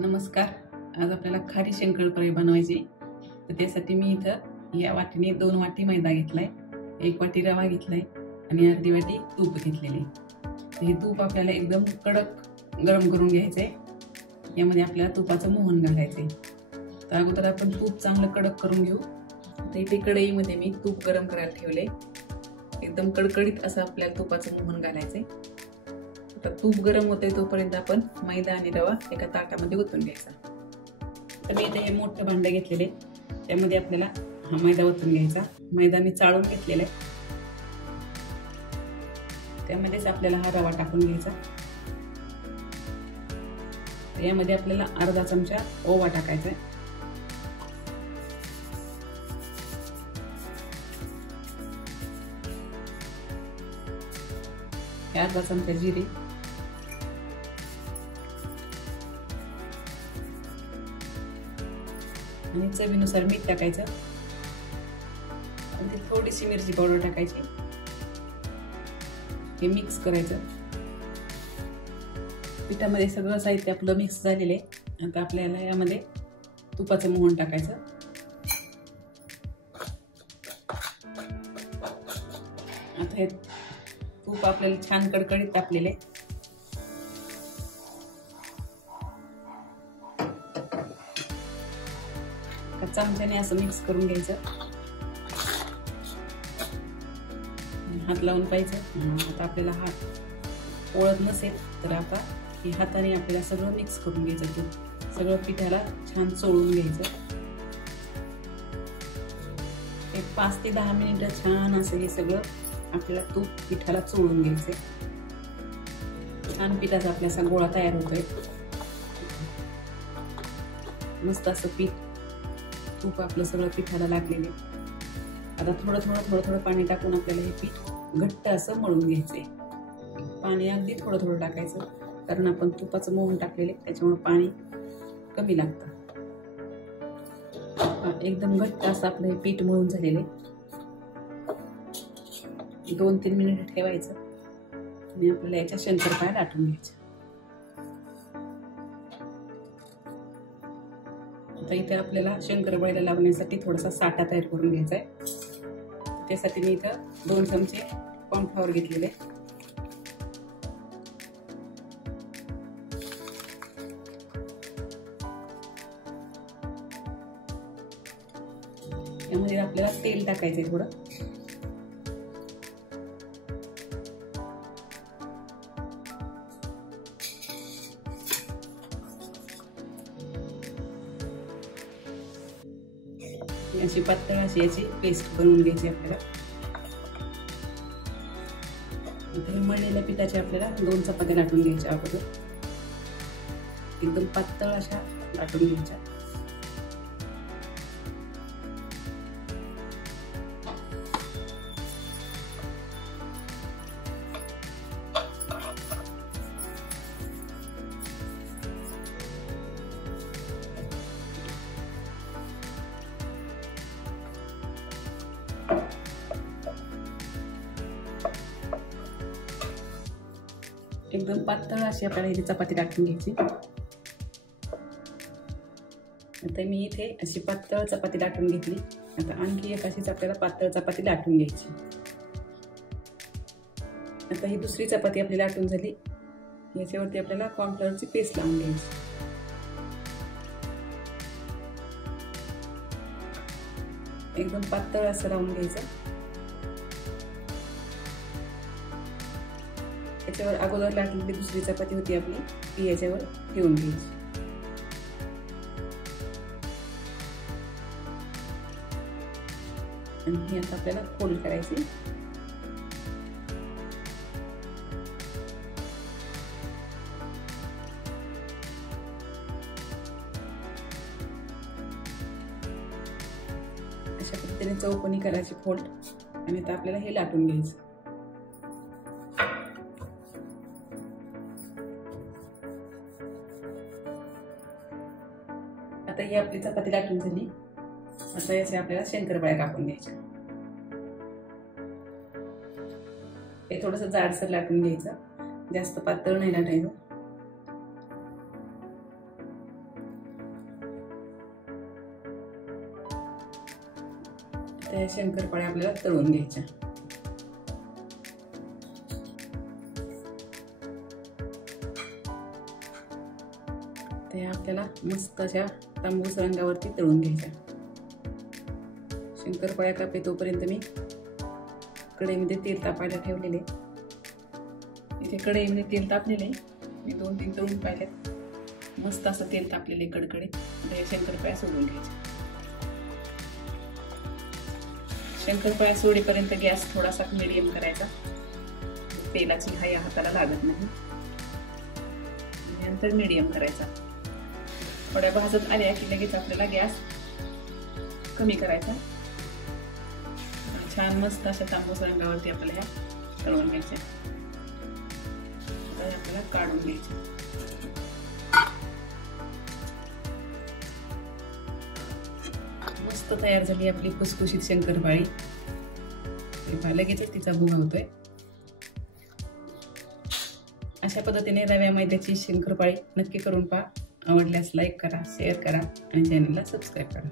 नमस्कार. आज आपल्याला खारी शंकरपाळी बनवायची. तर त्यासाठी मी इथं या वाटीने 2 वाटी मैदा घेतलाय, 1 वाटी रवा घेतलाय आणि अर्धी वाटी तूप घेतलेले. हे तूप आपल्याला एकदम कडक गरम करून घ्यायचंय. यामध्ये आपल्याला तुपाचं मोहन घालायचंय. तर अगोदर आपण तूप चांगलं कडक करून घेऊ. तर इथे कढईमध्ये मी तूप गरम करायला ठेवले. एकदम कडकडीत असं आपल्याला तुपाचं मोहन घालायचंय. तर तूप गरम होते तोपर्यंत आपण मैदा आणि रवा एका ताटामध्ये ओतून घ्यायचा. तर मी इथे हे मोठं भांडं घेतलेले, त्यामध्ये आपल्याला हा मैदा ओतून घ्यायचा. मैदा मी चाळून घेतलेला आहे. त्यामध्येच आपल्याला हा रवा टाकून घ्यायचा. यामध्ये आपल्याला अर्धा चमचा ओवा टाकायचा आहे. अर्धा चमचा जिरे, आणि चवीनुसार मीठ टाकायचं आणि थोडीशी मिरची पावडर टाकायची. हे मिक्स करायचं. पिठामध्ये सगळं साहित्य आपलं मिक्स झालेलं आहे. आता आपल्याला यामध्ये तुपाचं मोहन टाकायचं. आता हे तूप आपल्याला छान कडकडीत तापलेले. चमच्याने असं मिक्स करून घ्यायचं. हात लावून पाहिजे. आता आपल्याला हात ओळख नसेल तर आता हे हाताने आपल्याला सगळं मिक्स करून घ्यायचं. तूप सगळं पिठाला छान चोळून घ्यायचं. एक 5 ते 10 मिनिटं छान असं हे सगळं आपल्याला तूप पिठाला चोळून घ्यायचं. छान पिठाचा आपला असा गोळा तयार होतोय. मस्त असं पीठ तूप आपलं सगळं पिठाला लागलेले. आता थोडं पाणी टाकून आपल्याला हे पीठ घट्ट असं मळून घ्यायचंय. पाणी अगदी थोडं टाकायचं, कारण आपण तुपाचं मोहन टाकलेले त्याच्यामुळे पाणी कमी लागतं. एकदम घट्ट असं आपलं हे पीठ मळून झालेले. 2-3 मिनिट ठेवायचं आणि आपल्याला याच्या शंकरपाळ्या लाटून घ्यायच्या. आता इथे आपल्याला शंकरपाळीला लावण्यासाठी थोडासा साठा तयार करून घ्यायचा आहे. त्यासाठी मी इथं 2 चमचे कॉर्नफ्लॉवर घेतलेले. यामध्ये आपल्याला तेल टाकायचंय थोडं. अशी पातळ अशी याची पेस्ट बनवून घ्यायची आपल्याला. इथे मळलेल्या पिठाच्या आपल्याला 2 चपात्या लाटून घ्यायच्या अगोदर. एकदम पातळ अशा लाटून घ्यायच्या. एकदम पातळ अशी आपल्याला इथे चपाती लाटून घ्यायची. आता मी इथे अशी पातळ चपाती लाटून घेतली. आता आणखी एक अशीच आपल्याला पातळ चपाती लाटून घ्यायची. आता ही दुसरी चपाती आपली लाटून झाली. याच्यावरती आपल्याला कॉर्नफ्लॉवरची पेस्ट लावून घ्यायची. एकदम पातळ असं लावून घ्यायचं. याच्यावर अगोदर लाटलेली दुसरी चपाती होती आपली, ती याच्यावर ठेवून घ्यायची. आणि ही आता आपल्याला फोल्ड करायची. अशा पद्धतीने चौकोनी करायची फोल्ड. आणि आता आपल्याला हे लाटून घ्यायचं. आता ही आपली चपाती लाटून झाली. आता याचे आपल्याला शंकरपाळ्या कापून घ्यायच्या. हे थोडंसं जाडसर लाटून घ्यायचं, जास्त पातळ नाही लाटायचं. आता ह्या शंकरपाळ्या आपल्याला तळून घ्यायच्या. त्या आपल्याला मस्त अशा तांबूस रंगावरती तळून घ्यायच्या. शंकरपाळ्या कापे तोपर्यंत मी कढईमध्ये तेल तापायला ठेवलेले. इथे कढईमध्ये तेल तापलेले मी 2-3 तळून पाहिलेत. मस्त असं तेल तापलेले कडकडीत. आता हे शंकरपाळ्या सोडून घ्यायचे. शंकरपाळ्या सोडेपर्यंत गॅस थोडासा मीडियम करायचा, तेलाची हाय हाताला लागत नाही. नंतर मीडियम करायचा. थोड्या भाजत आल्या की लगेच आपल्याला गॅस कमी करायचा. छान मस्त अशा तांबूस रंगावरती आपल्याला ह्या तळून घ्यायच्या. आता आपल्याला काढून घ्यायचे. मस्त तयार झाली आपली खुसखुशीत शंकरपाळी. लगेचच तिचा भुगा होतोय. अशा पद्धतीने रव्या मैद्याची शंकरपाळी नक्की करून पहा. आवडल्यास लाईक करा, शेअर करा आणि चॅनलला सबस्क्राईब करा.